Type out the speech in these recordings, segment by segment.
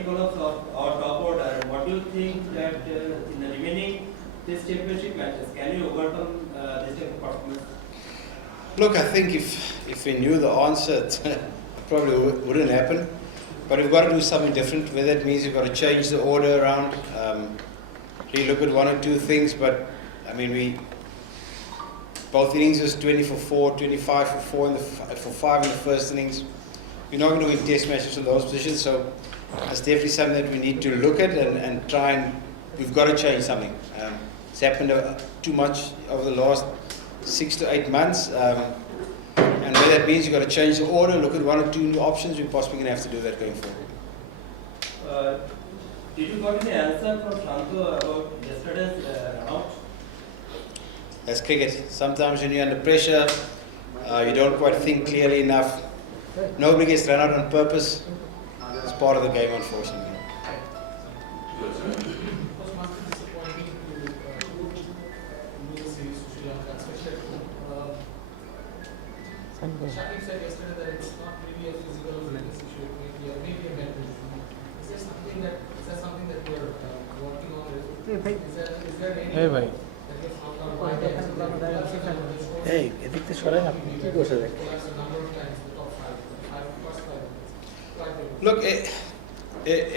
running columns of our top order. What do you think that in the remaining Test Championship matches, can you overcome this type of performance? Look, I think if we knew the answer, it probably wouldn't happen. But we've got to do something different. Whether that means we've got to change the order around, really look at one or two things. But I mean, both innings was 20 for 4, 25 for 5 in the first innings. We're not going to win Test matches in those positions, so that's definitely something that we need to look at and try and. We've got to change something. It's happened too much over the last 6 to 8 months. And where that means you've got to change the order, look at one or two new options, we're possibly going to have to do that going forward. Did you got any answer from Shanto about yesterday's run-out? That's cricket. Sometimes when you're under pressure, you don't quite think clearly enough. Nobody gets run out on purpose. It's part of the game, unfortunately. Haque said yesterday that it's not really a physical issue, maybe a mental issue. Is there something that you're working on? Is there any Hey, bhai. that you found out why they Hey, এদিক থেকে সরাই না কি করছে দেখ Look,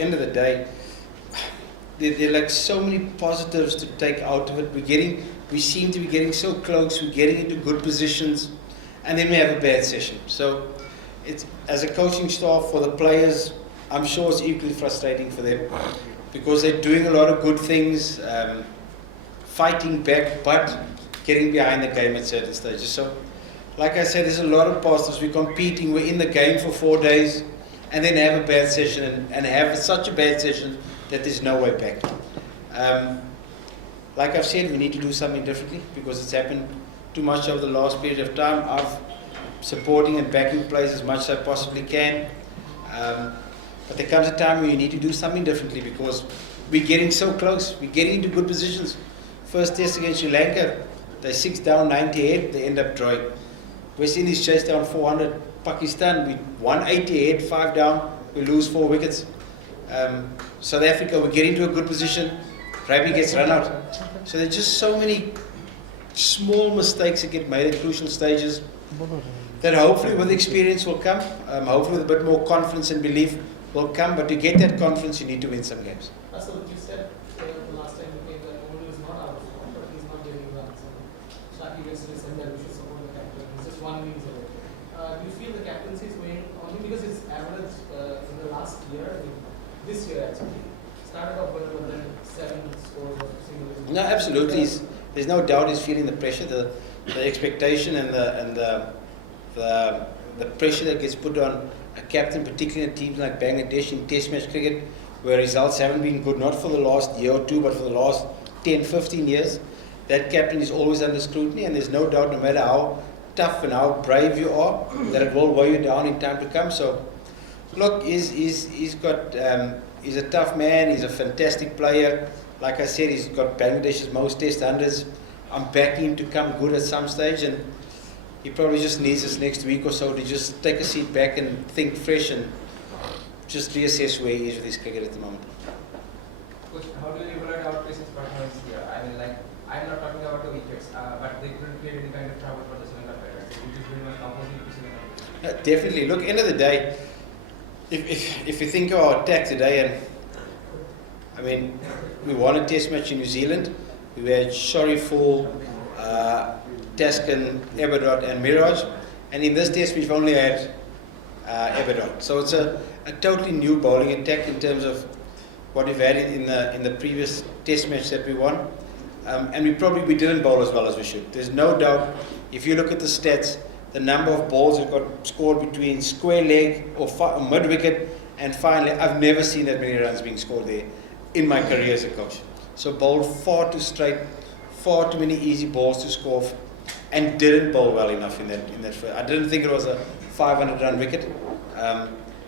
end of the day, there are like so many positives to take out of it. We seem to be getting so close. We're getting into good positions, and then we have a bad session. So, it's as a coaching staff for the players, I'm sure it's equally frustrating for them because they're doing a lot of good things, fighting back, but getting behind the game at certain stages. So, like I said, there's a lot of positives. We're competing. We're in the game for 4 days. And then have a bad session and have such a bad session that there's no way back. Like I've said, we need to do something differently because it's happened too much over the last period of time. I'm supporting and backing players as much as I possibly can. But there comes a time where you need to do something differently because we're getting so close. We're getting into good positions. First test against Sri Lanka, they're 6 down, 98, they end up drawing. West Indies chased down 400. Pakistan, we 188, 5 down, we lose 4 wickets. South Africa, we get into a good position, Ravi gets run out. So there's just so many small mistakes that get made at crucial stages that hopefully with experience will come, hopefully with a bit more confidence and belief will come, but to get that confidence you need to win some games. Russel, you said the last time you came that Mominul is not out of form, but he's not getting runs. Haque yesterday said that we should support the captain. It's just one means away. Do you feel the captaincy is going only because his average in the last year, this year actually, started off well, but then 7 scores of single. No, absolutely. There's no doubt he's feeling the pressure, the expectation, and the pressure that gets put on a captain, particularly in teams like Bangladesh in Test match cricket, where results haven't been good, not for the last year or two, but for the last 10, 15 years. That captain is always under scrutiny, and there's no doubt, no matter how tough and how brave you are, that it will weigh you down in time to come. So, look, he's a tough man. He's a fantastic player. Like I said, he's got Bangladesh's most Test hundreds. I'm backing him to come good at some stage, and he probably just needs this next week or so to just take a seat back and think fresh and just reassess where he is with his cricket at the moment. Coach, how do you evaluate our Pace's performance here? I mean, like, I'm not talking about the wickets, but they couldn't create any kind of trouble for the Sri Lanka players, which is very much opposite to Sri Lanka. Definitely. Look, end of the day, if you think of our attack today, and I mean, we won a Test match in New Zealand. We had Shariful, Taskin, Eberdot, and Miraj, and in this Test we've only had Eberdot. So it's a totally new bowling attack in terms of what we've had in the previous Test match that we won. And we didn't bowl as well as we should. There's no doubt. If you look at the stats, the number of balls that got scored between square leg or mid wicket and finally, I've never seen that many runs being scored there in my career as a coach. So bowled far too straight, far too many easy balls to score, and didn't bowl well enough in that first. I didn't think it was a 500-run wicket.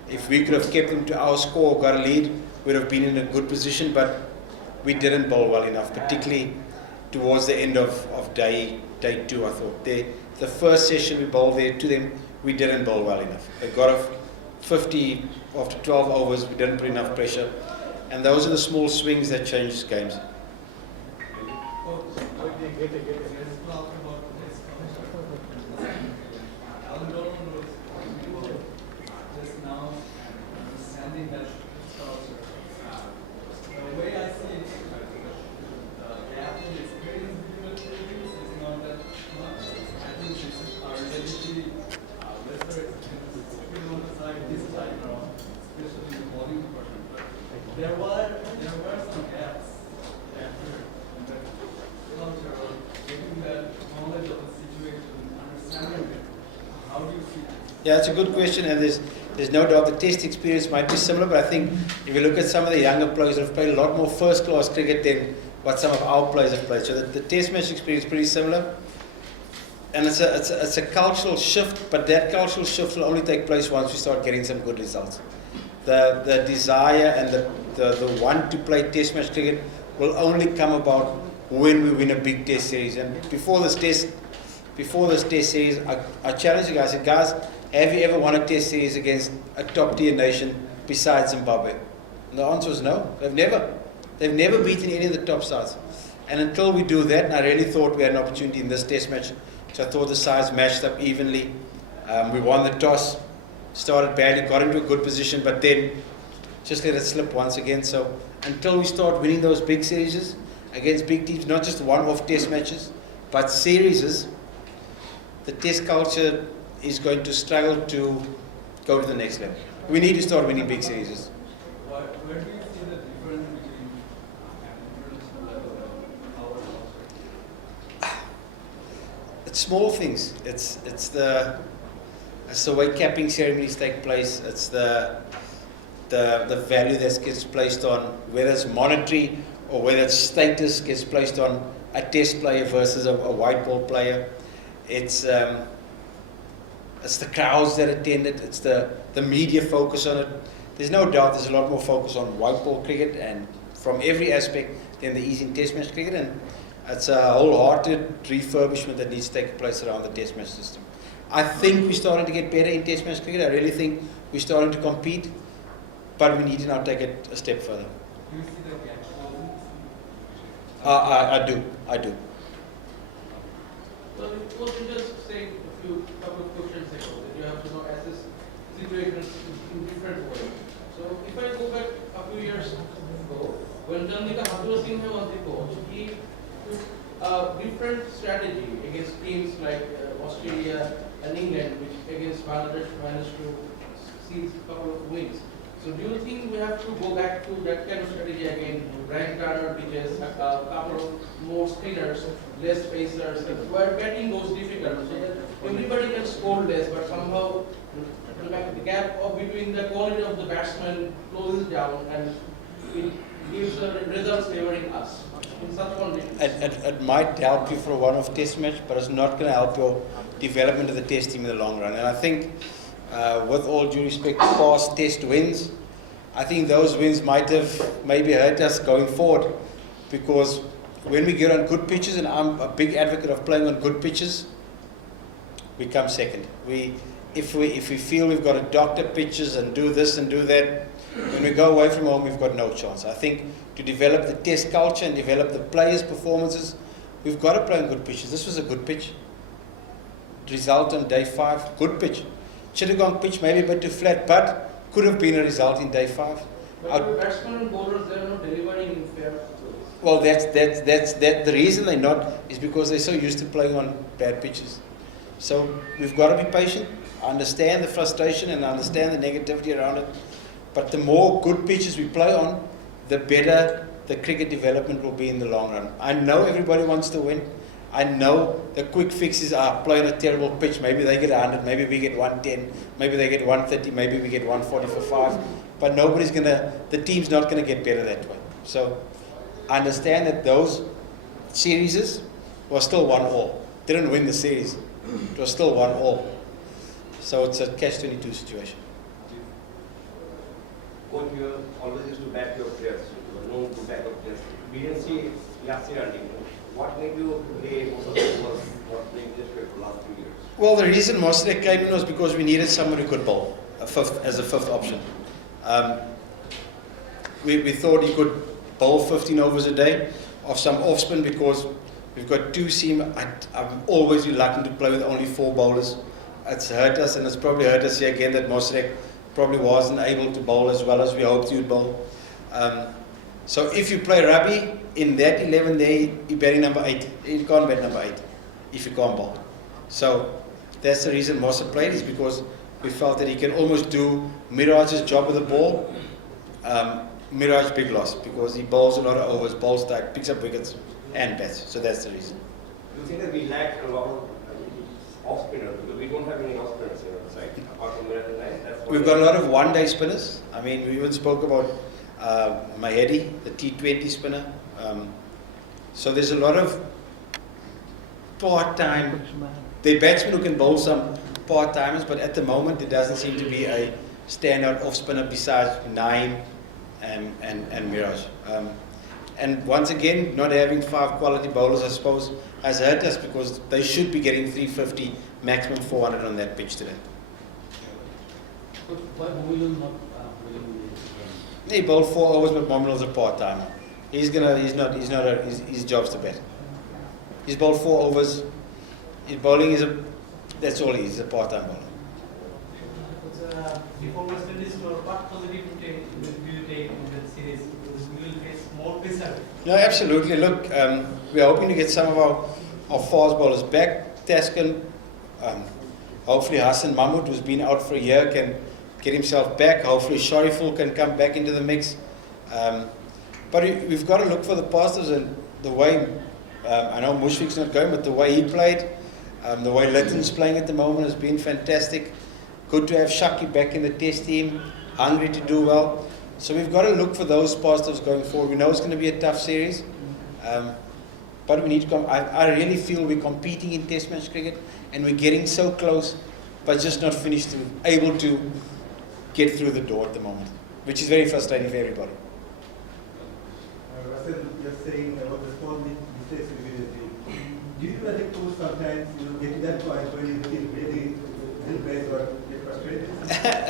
If we could have kept them to our score, got a lead, we'd have been in a good position, but we didn't bowl well enough, particularly towards the end of day 2, I thought. The first session we bowled there to them, we didn't bowl well enough. They got off 50 after 12 overs, we didn't put enough pressure. And those are the small swings that change games. There were some gaps after the culture or getting that knowledge of the situation, understanding it. How do you see this? Yeah, it's a good question, and there's no doubt the test experience might be similar, but I think if you look at some of the younger players who have played a lot more first-class cricket than what some of our players have played. So the test match experience is pretty similar. And it's a cultural shift, but that cultural shift will only take place once we start getting some good results. The desire and the want to play test match cricket will only come about when we win a big test series. And before this test series, I challenge you guys. I said, guys, have you ever won a test series against a top tier nation besides Zimbabwe? And the answer was no. They've never beaten any of the top sides. And until we do that, and I really thought we had an opportunity in this test match. So I thought the sides matched up evenly. We won the toss, started badly, got into a good position, but then just let it slip once again. So until we start winning those big series against big teams, not just one-off test matches, but series, the test culture is going to struggle to go to the next level. We need to start winning big series. Where do you see the difference between different level of our culture? It's small things. It's the way capping ceremonies take place. It's the value that gets placed on, whether it's monetary or whether it's status gets placed on a test player versus a white ball player. It's the crowds that attend it. It's the media focus on it. There's no doubt there's a lot more focus on white ball cricket and from every aspect than there is in test match cricket. And it's a wholehearted refurbishment that needs to take place around the test match system. I think we're starting to get better in test match cricket. I really think we're starting to compete, but we need to now take it a step further. Do you see the gap closing? I do. Well, it was just saying a couple of questions ago that you have to assess situations in different ways. So if I go back a few years ago, when Domingo was the coach, he took a different strategy against teams like Australia and England, which against Bangladesh managed to seize a couple of wins. So do you think we have to go back to that kind of strategy again? Brian Turner pitches, a couple of more spinners, less pacers. We're getting those difficult so that everybody can score less, but somehow the gap between the quality of the batsman closes down and it gives the results favoring us in such conditions. It might help you for a one-off test match, but it's not going to help your development of the test team in the long run. And I think, with all due respect to past test wins, I think those wins might have maybe hurt us going forward, because when we get on good pitches, and I'm a big advocate of playing on good pitches, we come second. If we feel we've got to doctor pitches and do this and do that, when we go away from home, we've got no chance. I think to develop the test culture and develop the players' performances, we've got to play on good pitches. This was a good pitch. Result on day 5, good pitch. Chittagong pitch maybe a bit too flat, but could have been a result in day 5. But the batsmen and bowlers, they're not delivering in fair plays. Well, that's the reason they're not is because they're so used to playing on bad pitches. So we've got to be patient. I understand the frustration and I understand the negativity around it. But the more good pitches we play on, the better the cricket development will be in the long run. I know everybody wants to win. I know the quick fixes are play on a terrible pitch. Maybe they get 100, maybe we get 110, maybe they get 130, maybe we get 140 for 5. But the team's not going to get better that way. So I understand that those series were still 1-all. Didn't win the series. It was still 1-all. So it's a catch-22 situation. Coach, you always used to back your players. You were known to back your players. We didn't see last year early. What made you play most of the overs? What made you play for the last 2 years? Well, the reason Mosle came in was because we needed someone who could bowl. as a fifth option. We thought he could bowl 15 overs a day of some off spin because we've got two seam. I'm always reluctant to play with only 4 bowlers. It's hurt us, and it's probably hurt us here again that Mosrek probably wasn't able to bowl as well as we hoped he would bowl. So if you play rugby in that 11 there, you're batting number 8. You can't bat number 8 if you can't bowl. So that's the reason Mosa played, is because we felt that he can almost do Miraj's job with the ball. Miraj big loss because he bowls a lot of overs, bowls tight, picks up wickets and bats. So that's the reason. Do you think that we lack a lot of off spinners? Because we don't have any off spinners here on the side, apart from Miraj and Nine. We've got a lot of one-day spinners. I mean, we even spoke about Mahedi, the T20 spinner. So there's a lot of part-time. They're batsmen who can bowl some part-timers, but at the moment there doesn't seem to be a standout off-spinner besides Naeem and Miraj. And once again, not having 5 quality bowlers, I suppose, has hurt us because they should be getting 350, maximum 400 on that pitch today. Why Mominul not willing? He bowled 4 overs, but Mominul's a part-timer. His job's to bat. He's bowled 4 overs. His bowling that's all he is, he's a part-time bowler. Before West Indies tour, what positive do you take in the series? We will face more pacer. No, absolutely. Look, we're hoping to get some of our fast bowlers back. Taskin, hopefully Hassan Mahmood, who's been out for a year, can get himself back. Hopefully Shariful can come back into the mix. But we've got to look for the positives, and the way, I know Mushfiq's not going, but the way he played, the way Litton's playing at the moment has been fantastic. Good to have Shaki back in the test team, hungry to do well. So we've got to look for those positives going forward. We know it's going to be a tough series, but we need to I really feel we're competing in test match cricket, and we're getting so close, but just not finished, able to get through the door at the moment, which is very frustrating for everybody. Russell, just saying about the small mistakes repeatedly. Do you like to sometimes get to that point where you feel really impressed or get frustrated?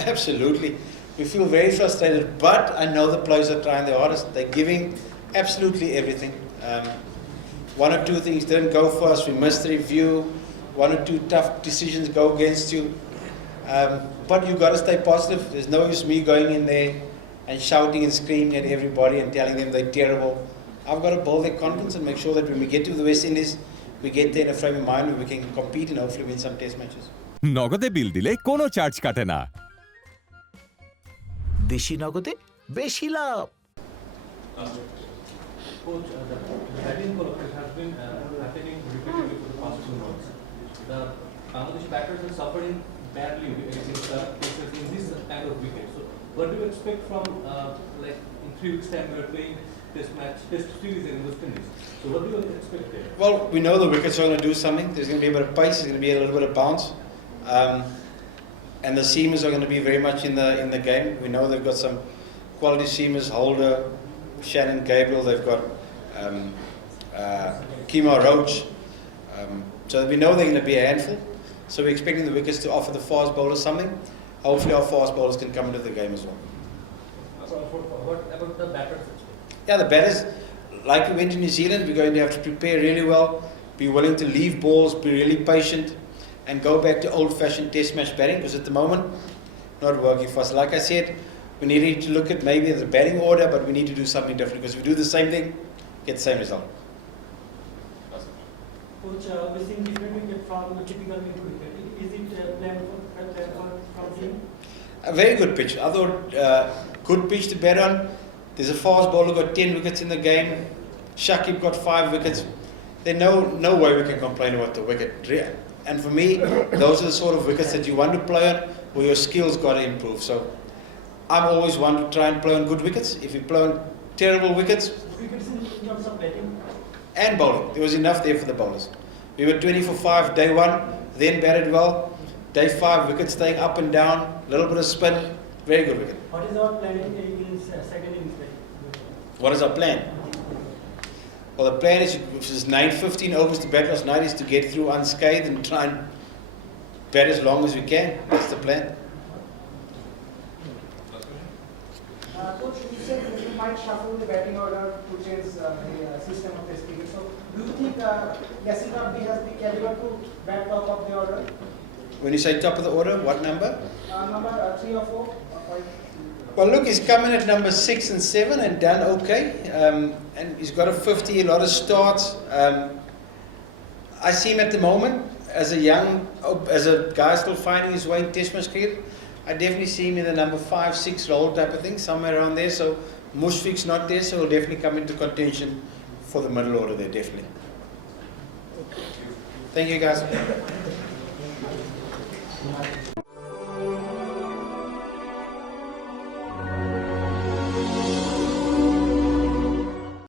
Absolutely. We feel very frustrated, but I know the players are trying their hardest. They're giving absolutely everything. 1 or 2 things didn't go for us. We missed the review. 1 or 2 tough decisions go against you. But you've got to stay positive. There's no use me going in there and shouting and screaming at everybody and telling them they're terrible. I've got to build their confidence and make sure that when we get to the West Indies, we get there in a frame of mind where we can compete and hopefully win some test matches. নগদে বিল দিলে কোনো charge কাটে না। দেশি নগদে বেশি লাভ। Coach, the batting collapse has been happening repeatedly for the past 2 months. The Bangladeshi batters are suffering badly against in this kind of wicket. So, what do you expect from like in 3 weeks' time we are playing test series in West Indies? So, what do you expect there? Well, we know the wickets are going to do something. There's going to be a bit of pace. There's going to be a little bit of bounce. And the seamers are going to be very much in the game. We know they've got some quality seamers, Holder, Shannon, Gabriel. They've got Kima Roach. So we know they're going to be a handful. So we're expecting the wickets to offer the fast bowlers something. Hopefully our fast bowlers can come into the game as well. What about the batters? Yeah, the batters, like we went to New Zealand, we're going to have to prepare really well, be willing to leave balls, be really patient, and go back to old-fashioned test match batting, because at the moment, not working for us. Like I said, we need to look at maybe the batting order, but we need to do something different, because if we do the same thing, get the same result. Coach, we think different wicket from typical wicket. Is it planned from him? A very good pitch. I thought good pitch to bat on. There's a fast bowler got 10 wickets in the game. Shakib got 5 wickets. There's no way we can complain about the wicket. And for me, those are the sort of wickets that you want to play on, where your skills got to improve. So I'm always one to try and play on good wickets. If you play on terrible wickets, Wickets in terms of batting? and bowling, there was enough there for the bowlers. We were 20 for 5 day 1, then batted well. Day 5, wickets staying up and down, a little bit of spin, very good wicket. What is our plan in second innings? What is our plan? Well, the plan is, which is 9-15 overs to bat last night, is to get through unscathed and try and bat as long as we can. That's the plan. might shuffle the batting order to change the system of test cricket. So do you think Yasin Rabbi has the caliber to bat top of the order? When you say top of the order, what number? Number 3 or 4 or 5? Well, look, he's come in at number 6 and 7 and done okay. And he's got a 50, a lot of starts. I see him at the moment as a guy still finding his way in Test match cricket. I definitely see him in the number 5, 6 role type of thing, somewhere around there. So Mushfiq's not there, so he'll definitely come into contention for the middle order there, definitely. Thank you, guys.